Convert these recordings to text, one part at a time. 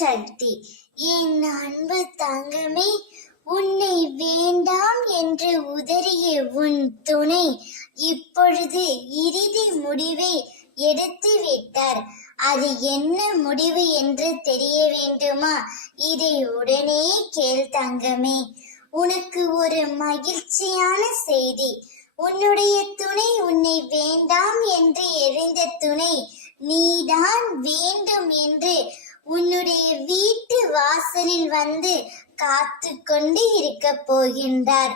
சக்தி. என் அன்பு தங்கமே, உன்னை வேண்டாம் என்று உதறிய உன் துணை இப்பொழுது இறுதி முடிவை எடுத்து விட்டார். அது என்ன முடிவு என்று தெரிய வேண்டுமா? இதை உடனே கேள் தங்கமே. உனக்கு ஒரு மகிழ்ச்சியான செய்தி. உன்னுடைய துணை, உன்னை வேண்டாம் என்று எறிந்த துணை நீதான் வேண்டும் என்று உன்னுடைய வீட்டு வாசலில் வந்து காத்து கொண்டு இருக்க போகின்றார்.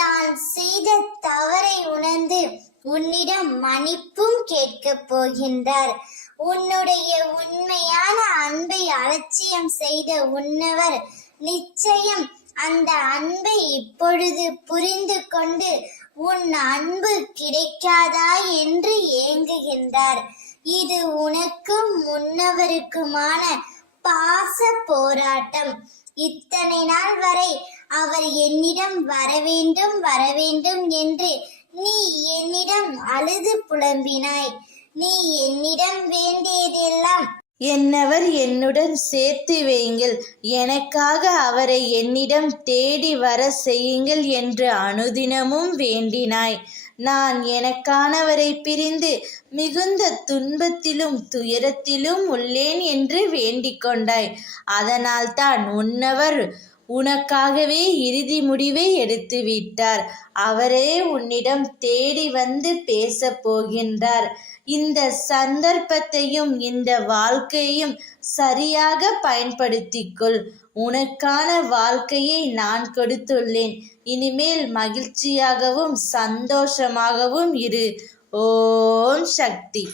தான் செய்த தவறை உணர்ந்து உன்னிடம் மன்னிப்பும் கேட்க போகின்றார். உன்னுடைய உண்மையான அன்பை அலட்சியம் செய்த உன்னவர் நிச்சயம் அந்த அன்பை இப்பொழுது புரிந்து கொண்டு உன் அன்பு கிடைக்காதா என்று ஏங்குகின்றார். இது உனக்கும் முன்னவருக்குமான பாச போராட்டம். இத்தனை நாள் வரை அவர் என்னிடம் வரவேண்டும் என்று நீ என்னிடம் அழுது புலம்பினாய். நீ என்னிடம் வேண்டியதெல்லாம், என்னவர் என்னுடன் சேர்த்து வையுங்கள், எனக்காக அவரை என்னிடம் தேடி வர செய்யுங்கள் என்று அனுதினமும் வேண்டினாய். நான் எனக்கானவரை பிரிந்து மிகுந்த துன்பத்திலும் துயரத்திலும் உள்ளேன் என்று வேண்டிக் கொண்டாய். அதனால்தான் உன்னவர் உனக்காகவே இறுதி முடிவை எடுத்து விட்டார். அவரே உன்னிடம் தேடி வந்து பேசப் போகின்றார். இந்த சந்தர்ப்பத்தையும் இந்த வாழ்க்கையையும் சரியாக பயன்படுத்திக்கொள். உனக்கான வாழ்க்கையை நான் கொடுத்துள்ளேன். இனிமேல் மகிழ்ச்சியாகவும் சந்தோஷமாகவும் இரு. ஓம் சக்தி.